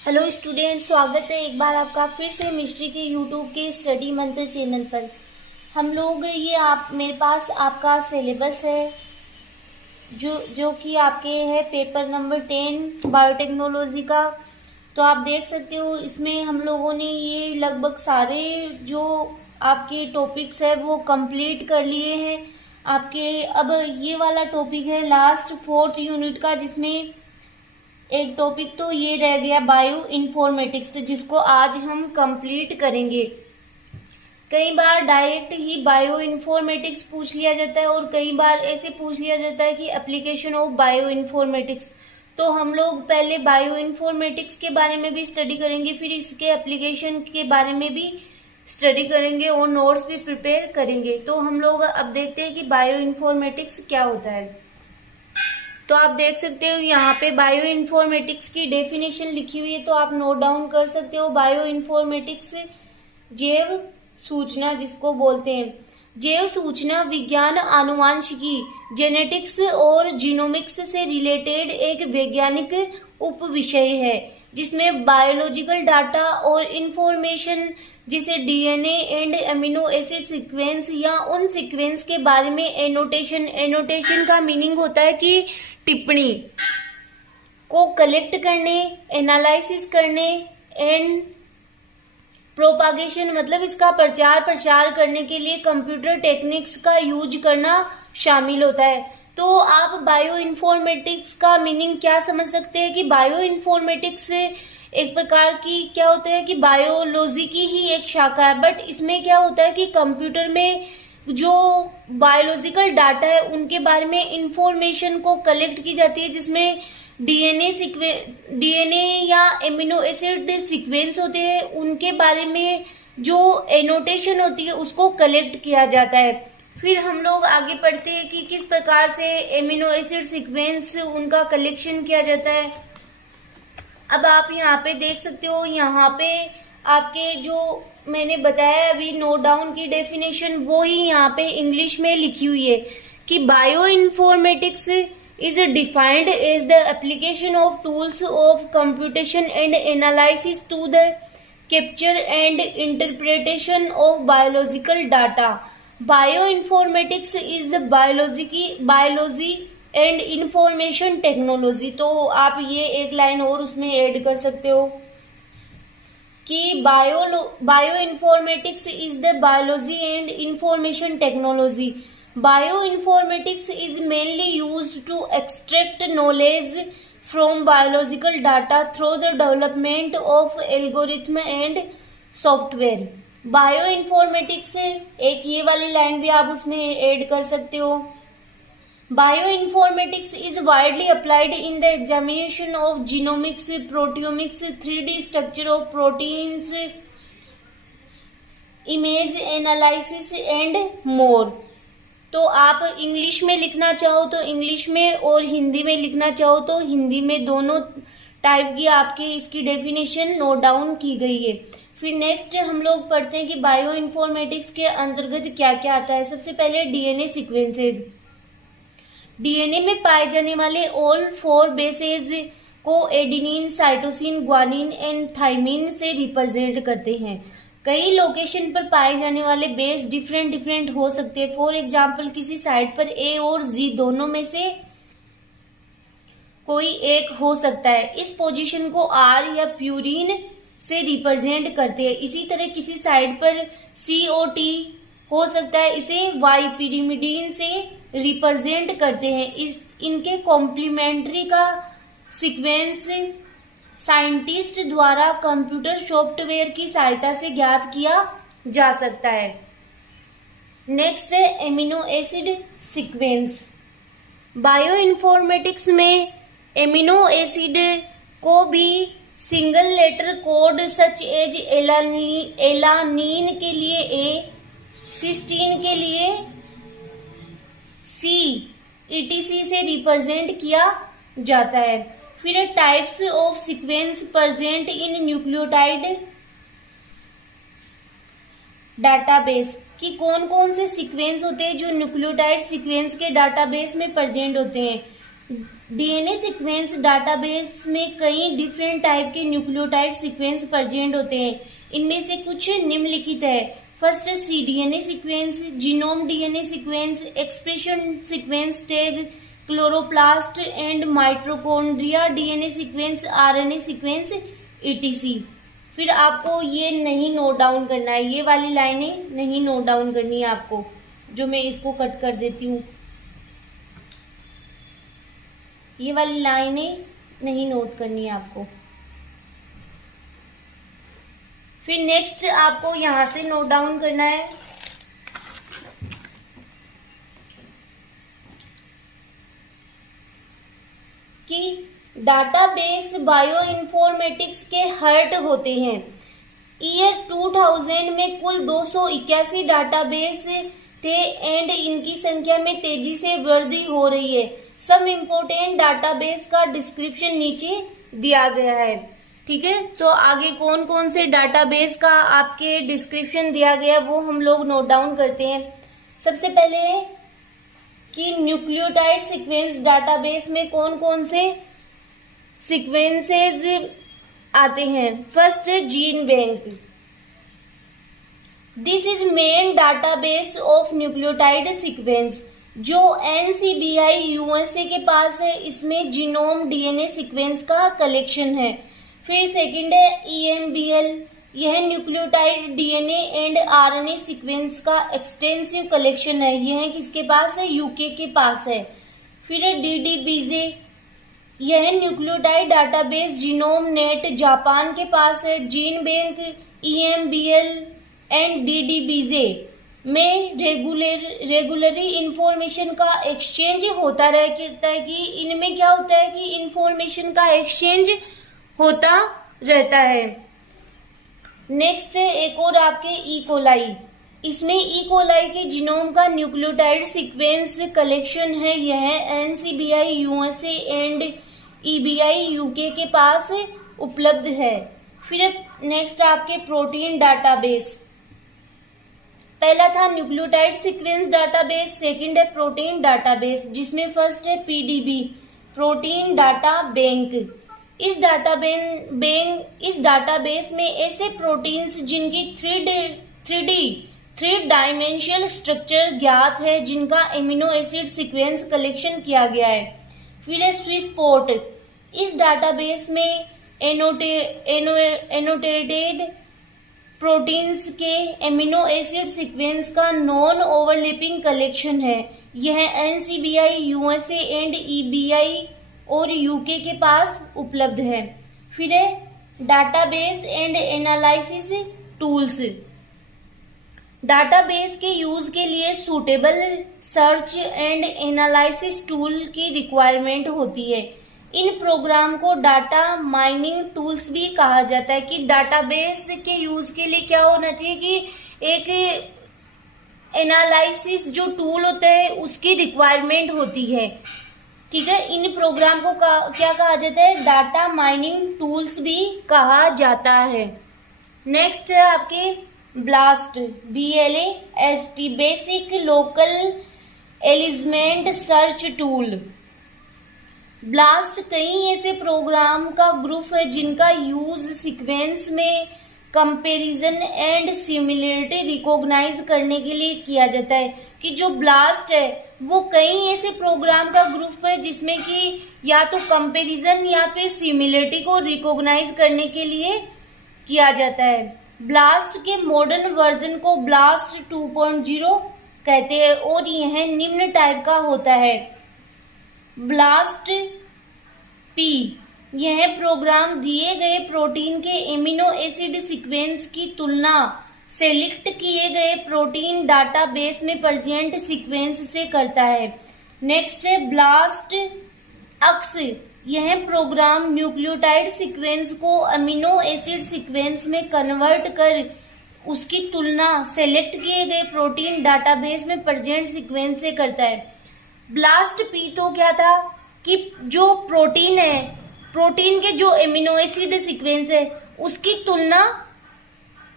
Hello student, स्वागत है एक बार आपका फिर से मिस्ट्री के यूट्यूब के स्टडी मंत्र चैनल पर। हम लोग ये आप मेरे पास आपका सिलेबस है जो कि आपके है पेपर नंबर 10 बायोटेक्नोलॉजी का। तो आप देख सकते हो इसमें हम लोगों ने ये लगभग सारे जो आपके टॉपिक्स है वो कंप्लीट कर लिए हैं आपके। अब ये वाला टॉपिक है लास्ट 4th यूनिट का, जिसमें एक टॉपिक तो ये रह गया बायो इन्फॉर्मेटिक्स, जिसको आज हम कंप्लीट करेंगे। कई बार डायरेक्ट ही बायो इन्फॉर्मेटिक्स पूछ लिया जाता है और कई बार ऐसे पूछ लिया जाता है कि एप्लीकेशन ऑफ बायो इन्फॉर्मेटिक्स। तो हम लोग पहले बायो इन्फॉर्मेटिक्स के बारे में भी स्टडी करेंगे, फिर इसके एप्लीकेशन के बारे में भी स्टडी करेंगे और नोट्स भी प्रिपेयर करेंगे। तो हम लोग अब देखते हैं कि बायो इन्फॉर्मेटिक्स क्या होता है। तो आप देख सकते हो यहाँ पे बायो इन्फॉर्मेटिक्स की डेफिनेशन लिखी हुई है, तो आप नोट डाउन कर सकते हो। बायो इन्फॉर्मेटिक्स जैव सूचना जिसको बोलते हैं, जैव सूचना विज्ञान, आनुवांशिकी, जेनेटिक्स और जीनोमिक्स से रिलेटेड एक वैज्ञानिक उप विषय है, जिसमें बायोलॉजिकल डाटा और इंफॉर्मेशन जिसे DNA and amino acid sequence या उन सीक्वेंस के बारे में एनोटेशन का मीनिंग होता है कि टिप्पणी को कलेक्ट करने, एनालिसिस करने एंड प्रोपागेशन मतलब इसका प्रचार प्रसार करने के लिए कंप्यूटर टेक्निक्स का यूज करना शामिल होता है। तो आप बायो इन्फॉर्मेटिक्स का मीनिंग क्या समझ सकते हैं कि बायो इन्फॉर्मेटिक्स एक प्रकार की क्या होता है कि बायोलॉजी की ही एक शाखा है, बट इसमें क्या होता है कि कंप्यूटर में जो बायोलॉजिकल डाटा है उनके बारे में इंफॉर्मेशन को कलेक्ट की जाती है, जिसमें डीएनए या एमिनो एसिड सीक्वेंस होते हैं उनके बारे में जो एनोटेशन होती है उसको कलेक्ट किया जाता है। फिर हम लोग आगे पढ़ते हैं कि किस प्रकार से एमिनो एसिड सीक्वेंस उनका कलेक्शन किया जाता है। अब आप यहाँ पे देख सकते हो, यहाँ पे आपके जो मैंने बताया अभी नोट डाउन की डेफिनेशन वो ही यहाँ पे इंग्लिश में लिखी हुई है कि bio informatics is defined as the application of tools of computation and analysis to the capture and interpretation of biological data. Bioinformatics is the biology and information technology. तो आप ये एक लाइन और उसमें ऐड कर सकते हो कि bio informatics is the biology and information technology. Bioinformatics is mainly used to extract knowledge from biological data through the development of algorithm and software. Bioinformatics एक ये वाली लाइन भी आप उसमें ऐड कर सकते हो. Bioinformatics is widely applied in the examination of genomics, proteomics, 3D structure of proteins, image analysis and more. तो आप इंग्लिश में लिखना चाहो तो इंग्लिश में और हिंदी में लिखना चाहो तो हिंदी में, दोनों टाइप की आपके इसकी डेफिनेशन नोट डाउन की गई है। फिर नेक्स्ट हम लोग पढ़ते हैं कि बायो इन्फॉर्मेटिक्स के अंतर्गत क्या क्या आता है। सबसे पहले डीएनए सीक्वेंसेज। डीएनए में पाए जाने वाले ऑल 4 बेसेज को adenine, cytosine, guanine and thymine से रिप्रेजेंट करते हैं। कई लोकेशन पर पाए जाने वाले बेस डिफरेंट हो सकते हैं। फॉर एग्जाम्पल किसी साइट पर ए और जी दोनों में से कोई एक हो सकता है। इस पोजीशन को आर या प्यूरिन से रिप्रेजेंट करते हैं। इसी तरह किसी साइट पर सी ओ टी हो सकता है, इसे वाई पिरिमिडीन से रिप्रेजेंट करते हैं। इनके कॉम्प्लीमेंट्री का सीक्वेंस साइंटिस्ट द्वारा कंप्यूटर सॉफ्टवेयर की सहायता से ज्ञात किया जा सकता है। नेक्स्ट है amino acid sequence. Bioinformatics में एमिनो एसिड को भी single letter code such as alanine के लिए ए, सिस्टीन के लिए सी, ईटीसी से रिप्रेजेंट किया जाता है। फिर types of sequence present in nucleotide database कि कौन कौन से सीक्वेंस होते हैं जो न्यूक्लियोटाइड सीक्वेंस के डाटाबेस में प्रेजेंट होते हैं। डीएनए सीक्वेंस डाटाबेस में कई डिफरेंट टाइप के न्यूक्लियोटाइड सीक्वेंस प्रेजेंट होते हैं। इनमें से कुछ निम्नलिखित है। फर्स्ट है cDNA sequence, genome DNA sequence, expression sequence tag, chloroplast and mitochondria DNA sequence, RNA sequence, etc। फिर आपको ये नहीं नोट डाउन करना है, ये वाली लाइनें नहीं नोट डाउन करनी है आपको, जो मैं इसको कट कर देती हूँ। ये वाली लाइनें नहीं नोट करनी है आपको। फिर नेक्स्ट आपको यहां से नोट डाउन करना है कि डाटाबेस बायो इन्फॉर्मेटिक्स के हर्ट होते हैं। ईयर 2000 में कुल 281 डाटाबेस थे एंड इनकी संख्या में तेजी से वृद्धि हो रही है। सब इम्पोर्टेंट डाटाबेस का डिस्क्रिप्शन नीचे दिया गया है। ठीक है, तो आगे कौन कौन से डाटाबेस का आपके डिस्क्रिप्शन दिया गया वो हम लोग नोट डाउन करते हैं। सबसे पहले है कि न्यूक्लियोटाइड सीक्वेंस डाटाबेस में कौन कौन से सीक्वेंसेस आते हैं। फर्स्ट है gene bank. This is main database of nucleotide sequence, जो NCBI USA के पास है। इसमें जीनोम डीएनए सीक्वेंस का कलेक्शन है। फिर सेकंड है EMBL, यह nucleotide DNA and RNA sequence का एक्सटेंसिव कलेक्शन है। यह किसके पास है? यूके के पास है। फिर है DDBJ, यह nucleotide database genome net Japan के पास है। Gene bank, EMBL and DDBJ में रेगुलरी इंफॉर्मेशन का एक्सचेंज होता रहता है कि इनमें क्या होता है कि इंफॉर्मेशन का एक्सचेंज होता रहता है। नेक्स्ट है एक और आपके ई कोलाई। इसमें ई कोलाई के जीनोम का न्यूक्लियोटाइड सीक्वेंस कलेक्शन है। यह NCBI USA and EBI UK के पास उपलब्ध है। फिर नेक्स्ट आपके प्रोटीन डाटाबेस। पहला था न्यूक्लियोटाइड सीक्वेंस डाटाबेस, सेकंड है प्रोटीन डाटाबेस, जिसमें फर्स्ट है PDB, प्रोटीन डाटा बैंक। इस डाटाबेस में ऐसे प्रोटीन्स जिनकी थ्री डायमेंशनल स्ट्रक्चर ज्ञात है, जिनका एमिनो एसिड सीक्वेंस कलेक्शन किया गया है। फिर है स्विसपोर्ट। इस डाटाबेस में एनोटेटेड प्रोटीन्स के एमिनो एसिड सीक्वेंस का नॉन ओवरलैपिंग कलेक्शन है। यह NCBI USA एंड EBI और UK के पास उपलब्ध है। फिर है database and analysis tools. Database के यूज के लिए suitable search and analysis tool की रिक्वायरमेंट होती है। इन प्रोग्राम को डाटा माइनिंग टूल्स भी कहा जाता है। कि डाटाबेस के यूज के लिए क्या होना चाहिए कि एक एनालिसिस जो टूल होता है उसकी रिक्वायरमेंट होती है। ठीक है, इन प्रोग्राम को क्या कहा जाता है? डाटा माइनिंग टूल्स भी कहा जाता है। नेक्स्ट है आपके blast, BLAST, basic local element search tool. Blast कई ऐसे प्रोग्राम का ग्रुप है जिनका यूज सीक्वेंस में कंपैरिजन एंड सिमिलरिटी रिकॉग्नाइज करने के लिए किया जाता है। कि जो ब्लास्ट है वो कई ऐसे प्रोग्राम का ग्रुप है जिसमें कि या तो कंपैरिजन या फिर सिमिलरिटी को रिकॉग्नाइज करने के लिए किया जाता है। ब्लास्ट के मॉडर्न वर्जन को ब्लास्ट 2.0 कहते हैं और यह निम्न टाइप का होता है। ब्लास्ट P, यह प्रोग्राम दिए गए प्रोटीन के एमिनो एसिड सीक्वेंस की तुलना सेलेक्ट किए गए प्रोटीन डाटाबेस में प्रेजेंट सीक्वेंस से करता है। नेक्स्ट है ब्लास्ट X, यह प्रोग्राम न्यूक्लियोटाइड सीक्वेंस को अमीनो एसिड सीक्वेंस में कन्वर्ट कर उसकी तुलना सेलेक्ट किए गए प्रोटीन डाटाबेस में प्रेजेंट सीक्वेंस से करता है। ब्लास्ट P तो क्या था कि जो प्रोटीन है, प्रोटीन के जो एमिनो एसिड सीक्वेंस है उसकी तुलना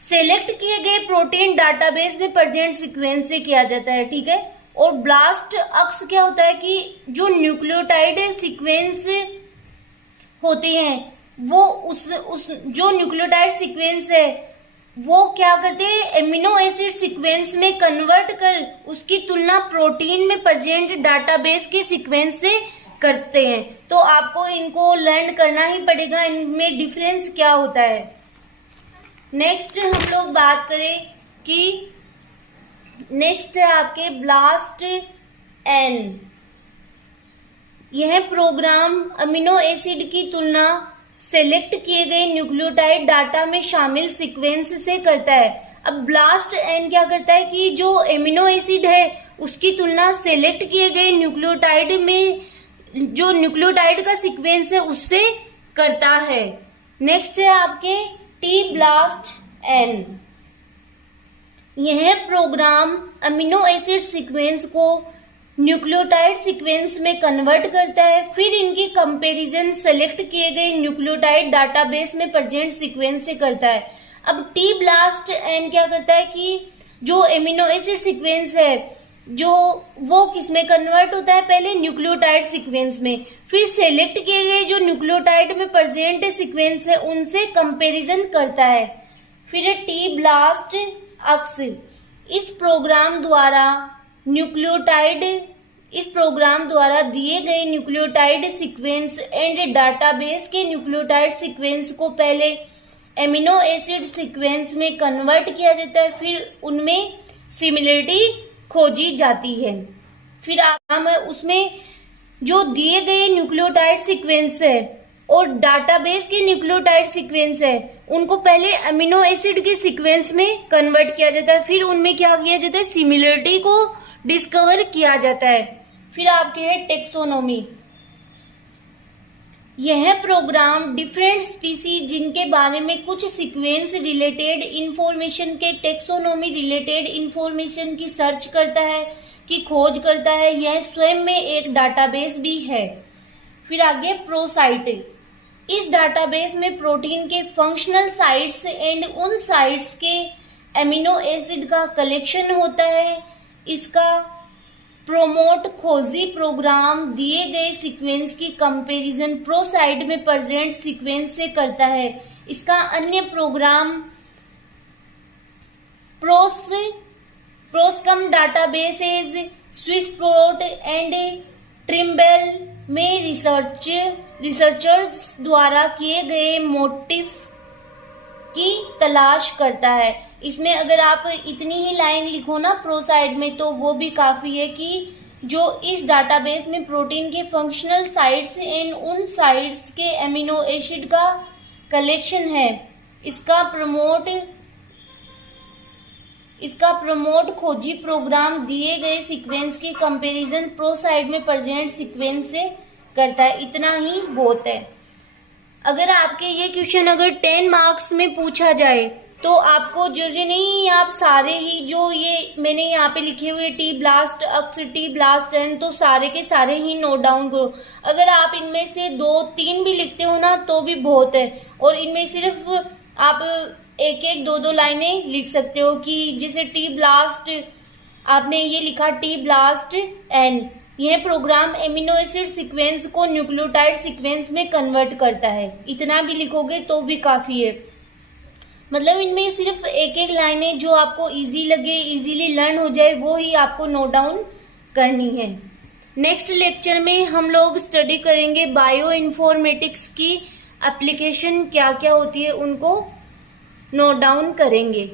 सेलेक्ट किए गए प्रोटीन डाटाबेस में प्रेजेंट सीक्वेंस से किया जाता है। ठीक है, और ब्लास्ट अक्स क्या होता है कि जो न्यूक्लियोटाइड सीक्वेंस होते हैं वो उस जो न्यूक्लियोटाइड सीक्वेंस है वो क्या करते हैं, एमिनो एसिड सीक्वेंस में कन्वर्ट कर उसकी तुलना प्रोटीन में प्रेजेंट डाटाबेस के सीक्वेंस से करते हैं। तो आपको इनको लर्न करना ही पड़ेगा, इनमें डिफरेंस क्या होता है। नेक्स्ट हम लोग बात करें कि नेक्स्ट है आपके ब्लास्ट एन। यह प्रोग्राम अमीनो एसिड की तुलना सेलेक्ट किए गए न्यूक्लियोटाइड डाटा में शामिल सीक्वेंस से करता है। अब ब्लास्ट एन क्या करता है कि जो एमिनो एसिड है उसकी तुलना सेलेक्ट किए गए न्यूक्लियोटाइड में जो न्यूक्लियोटाइड का सीक्वेंस है उससे करता है। नेक्स्ट है आपके टी ब्लास्ट एन। यह प्रोग्राम अमीनो एसिड सीक्वेंस को न्यूक्लियोटाइड सीक्वेंस में कन्वर्ट करता है, फिर इनकी कंपैरिजन सेलेक्ट किए गए न्यूक्लियोटाइड डाटाबेस में प्रेजेंट सीक्वेंस से करता है। अब टी ब्लास्ट एन क्या करता है कि जो एमिनो एसिड सीक्वेंस है जो वो किस में कन्वर्ट होता है, पहले न्यूक्लियोटाइड सीक्वेंस में, फिर सेलेक्ट किए गए जो न्यूक्लियोटाइड में प्रेजेंट सीक्वेंस है उनसे कंपैरिजन करता है। फिर है टी ब्लास्ट अक्स। इस प्रोग्राम द्वारा दिए गए न्यूक्लियोटाइड सीक्वेंस एंड डाटाबेस के न्यूक्लियोटाइड सीक्वेंस को पहले एमिनो एसिड सीक्वेंस में कन्वर्ट किया जाता है, फिर उनमें सिमिलरिटी खोजी जाती है। फिर हम उसमें जो दिए गए न्यूक्लियोटाइड सीक्वेंस है और डाटाबेस के न्यूक्लियोटाइड सीक्वेंस है उनको पहले अमीनो एसिड के सीक्वेंस में कन्वर्ट किया जाता है, फिर उनमें क्या किया जाता है, सिमिलरिटी को डिस्कवर किया जाता है। फिर आपके है टेक्सोनोमी। यह प्रोग्राम डिफरेंट स्पीसीज जिनके बारे में कुछ सीक्वेंस रिलेटेड इंफॉर्मेशन के टेक्सोनोमी रिलेटेड इंफॉर्मेशन की सर्च करता है, की खोज करता है। यह स्वयं में एक डाटाबेस भी है। फिर आगे प्रोसाइट। इस डाटाबेस में प्रोटीन के फंक्शनल साइट्स एंड उन साइट्स के एमिनो एसिड का कलेक्शन होता है। इसका प्रोमोट खोजी प्रोग्राम दिए गए सीक्वेंस की कंपैरिजन प्रोसाइट में प्रेजेंट सीक्वेंस से करता है। इसका अन्य प्रोग्राम प्रोस्कम डाटाबेसेस, स्विसप्रोट एंड ट्रिम्बल में रिसर्चर्स द्वारा किए गए मोटिफ की तलाश करता है। इसमें अगर आप इतनी ही लाइन लिखो ना प्रोसाइट में तो वो भी काफ़ी है कि जो इस डाटाबेस में प्रोटीन के फंक्शनल साइट्स एंड उन साइट्स के एमिनो एसिड का कलेक्शन है। इसका प्रमोट खोजी प्रोग्राम दिए गए सीक्वेंस की कंपैरिजन प्रोसाइट में प्रेजेंट सीक्वेंस से करता है। इतना ही बहुत है। अगर आपके ये क्वेश्चन अगर 10 मार्क्स में पूछा जाए तो आपको जरूरी नहीं आप सारे ही जो ये मैंने यहाँ पे लिखे हुए टी ब्लास्ट अक्स, टी ब्लास्ट एन, तो सारे के सारे ही नोट डाउन करो। अगर आप इनमें से 2-3 भी लिखते हो ना तो भी बहुत है, और इनमें सिर्फ आप 1-1, 2-2 लाइनें लिख सकते हो कि जैसे टी ब्लास्ट आपने ये लिखा टी ब्लास्ट एन, यह प्रोग्राम एमिनो एसिड सीक्वेंस को न्यूक्लियोटाइड सीक्वेंस में कन्वर्ट करता है। इतना भी लिखोगे तो भी काफ़ी है। मतलब इनमें सिर्फ 1-1 लाइनें जो आपको इजी लगे, इजीली लर्न हो जाए, वो ही आपको नोट डाउन करनी है। नेक्स्ट लेक्चर में हम लोग स्टडी करेंगे बायो इन्फॉर्मेटिक्स की एप्लीकेशन क्या क्या होती है, उनको नोट डाउन करेंगे।